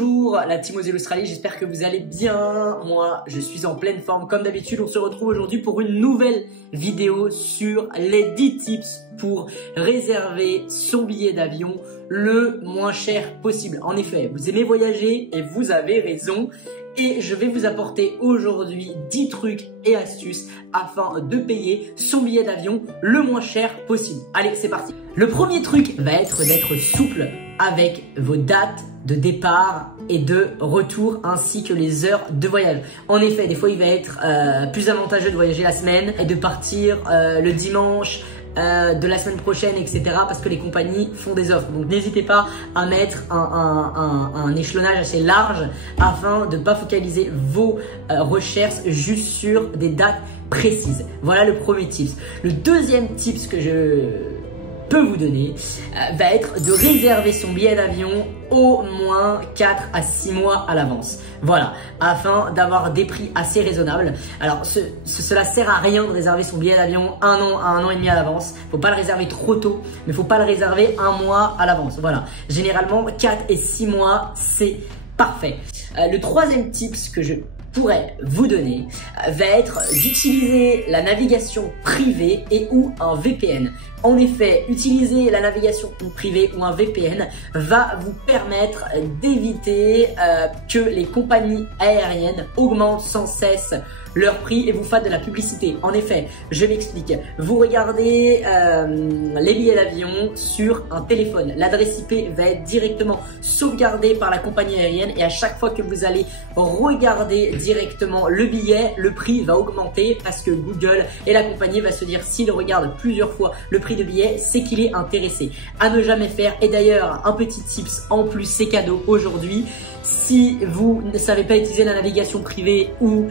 Bonjour la team Osez l'Australie, j'espère que vous allez bien. Moi je suis en pleine forme comme d'habitude. On se retrouve aujourd'hui pour une nouvelle vidéo sur les 10 tips pour réserver son billet d'avion le moins cher possible. En effet, vous aimez voyager et vous avez raison. Et je vais vous apporter aujourd'hui 10 trucs et astuces afin de payer son billet d'avion le moins cher possible. Allez, c'est parti. Le premier truc va être d'être souple avec vos dates de départ et de retour ainsi que les heures de voyage. En effet, des fois il va être plus avantageux de voyager la semaine et de partir le dimanche de la semaine prochaine, etc. parce que les compagnies font des offres. Donc n'hésitez pas à mettre un échelonnage assez large afin de ne pas focaliser vos recherches juste sur des dates précises. Voilà le premier tips. Le deuxième tips que je peux vous donner va être de réserver son billet d'avion au moins 4 à 6 mois à l'avance. Voilà, afin d'avoir des prix assez raisonnables. Alors cela sert à rien de réserver son billet d'avion un an à un an et demi à l'avance. Faut pas le réserver trop tôt, mais faut pas le réserver un mois à l'avance. Voilà, généralement 4 et 6 mois c'est parfait. Le troisième tips que je pourrais vous donner va être d'utiliser la navigation privée et ou un VPN. En effet, utiliser la navigation privée ou un VPN va vous permettre d'éviter que les compagnies aériennes augmentent sans cesse leur prix et vous fassent de la publicité. En effet, je m'explique. Vous regardez les billets d'avion sur un téléphone. L'adresse IP va être directement sauvegardée par la compagnie aérienne et à chaque fois que vous allez regarder directement le billet, le prix va augmenter parce que Google et la compagnie va se dire s'il regarde plusieurs fois le prix de billet, c'est qu'il est intéressé. À ne jamais faire. Et d'ailleurs, un petit tips en plus, c'est cadeau aujourd'hui. Si vous ne savez pas utiliser la navigation privée ou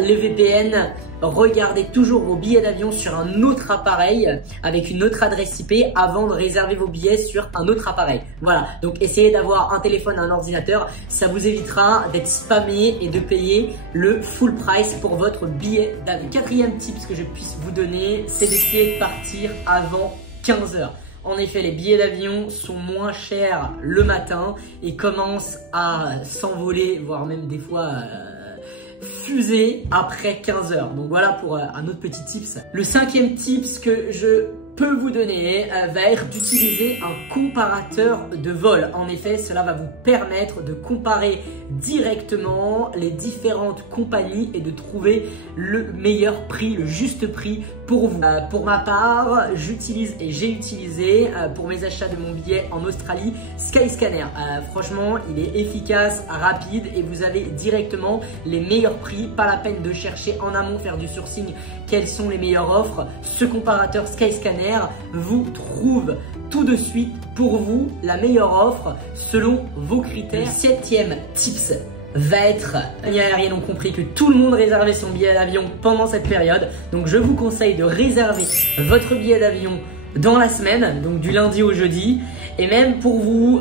les VPN, regardez toujours vos billets d'avion sur un autre appareil avec une autre adresse IP avant de réserver vos billets sur un autre appareil. Voilà, donc essayez d'avoir un téléphone, un ordinateur, ça vous évitera d'être spammé et de payer le full price pour votre billet d'avion. Quatrième tip que je puisse vous donner, c'est d'essayer de partir avant 15 h. En effet, les billets d'avion sont moins chers le matin et commencent à s'envoler, voire même des fois fuser après 15 h. Donc voilà pour un autre petit tips. Le cinquième tips que je peux vous donner va être d'utiliser un comparateur de vol. En effet, cela va vous permettre de comparer directement les différentes compagnies et de trouver le meilleur prix, le juste prix pour vous. Pour ma part, j'utilise et j'ai utilisé pour mes achats de mon billet en Australie Skyscanner. Franchement, il est efficace, rapide et vous avez directement les meilleurs prix. Pas la peine de chercher en amont, faire du sourcing, quelles sont les meilleures offres. Ce comparateur Skyscanner vous trouve tout de suite pour vous la meilleure offre selon vos critères. Le septième tips va être, les compagnies aériennes ont compris que tout le monde réservait son billet d'avion pendant cette période. Donc je vous conseille de réserver votre billet d'avion dans la semaine, donc du lundi au jeudi. Et même pour vous,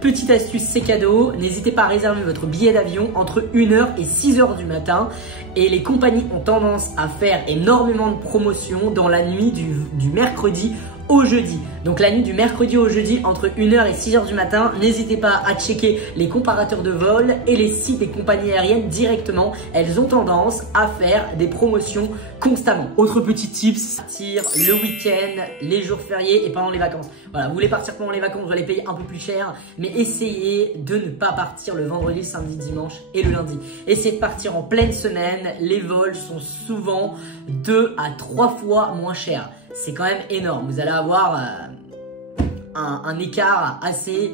petite astuce, c'est cadeau, n'hésitez pas à réserver votre billet d'avion entre 1 h et 6 h du matin. Et les compagnies ont tendance à faire énormément de promotions dans la nuit du mercredi au jeudi. Donc la nuit du mercredi au jeudi entre 1 h et 6 h du matin, n'hésitez pas à checker les comparateurs de vol et les sites des compagnies aériennes directement. Elles ont tendance à faire des promotions constamment. Autre petit tips, partir le week-end, les jours fériés et pendant les vacances. Voilà, vous voulez partir pendant les vacances, vous allez payer un peu plus cher, mais essayez de ne pas partir le vendredi, le samedi, dimanche et le lundi. Essayez de partir en pleine semaine, les vols sont souvent 2 à 3 fois moins chers. C'est quand même énorme, vous allez avoir un écart assez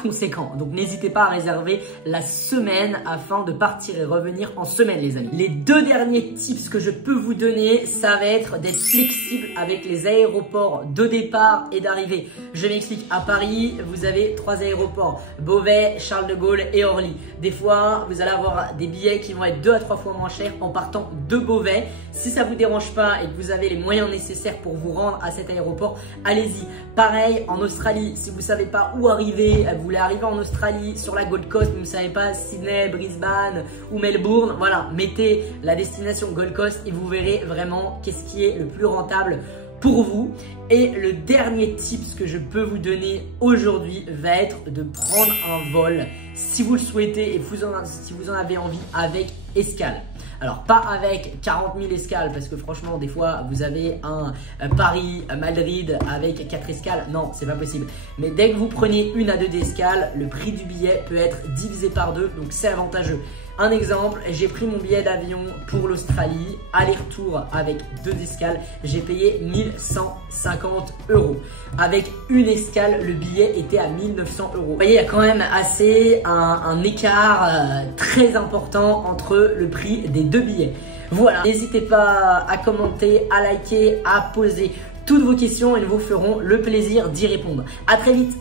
conséquent. Donc n'hésitez pas à réserver la semaine afin de partir et revenir en semaine les amis. Les deux derniers tips que je peux vous donner, ça va être d'être flexible avec les aéroports de départ et d'arrivée. Je m'explique, à Paris, vous avez 3 aéroports, Beauvais, Charles de Gaulle et Orly. Des fois, vous allez avoir des billets qui vont être 2 à 3 fois moins chers en partant de Beauvais. Si ça vous dérange pas et que vous avez les moyens nécessaires pour vous rendre à cet aéroport, allez-y. Pareil, en Australie, si vous savez pas où arriver, vous voulez arriver en Australie sur la Gold Coast, vous ne savez pas Sydney, Brisbane ou Melbourne, voilà, mettez la destination Gold Coast et vous verrez vraiment qu'est-ce qui est le plus rentable pour vous. Et le dernier tips que je peux vous donner aujourd'hui va être de prendre un vol si vous le souhaitez et si vous en avez envie avec escale. Alors pas avec 40 000 escales parce que franchement des fois vous avez un Paris, Madrid avec 4 escales, non c'est pas possible. Mais dès que vous prenez 1 à 2 escales, le prix du billet peut être divisé par 2, donc c'est avantageux. Un exemple, j'ai pris mon billet d'avion pour l'Australie, aller-retour avec 2 escales, j'ai payé 1150 €. Avec une escale, le billet était à 1900 €. Vous voyez, il y a quand même assez un écart très important entre le prix des 2 billets. Voilà, n'hésitez pas à commenter, à liker, à poser toutes vos questions et nous vous ferons le plaisir d'y répondre. À très vite.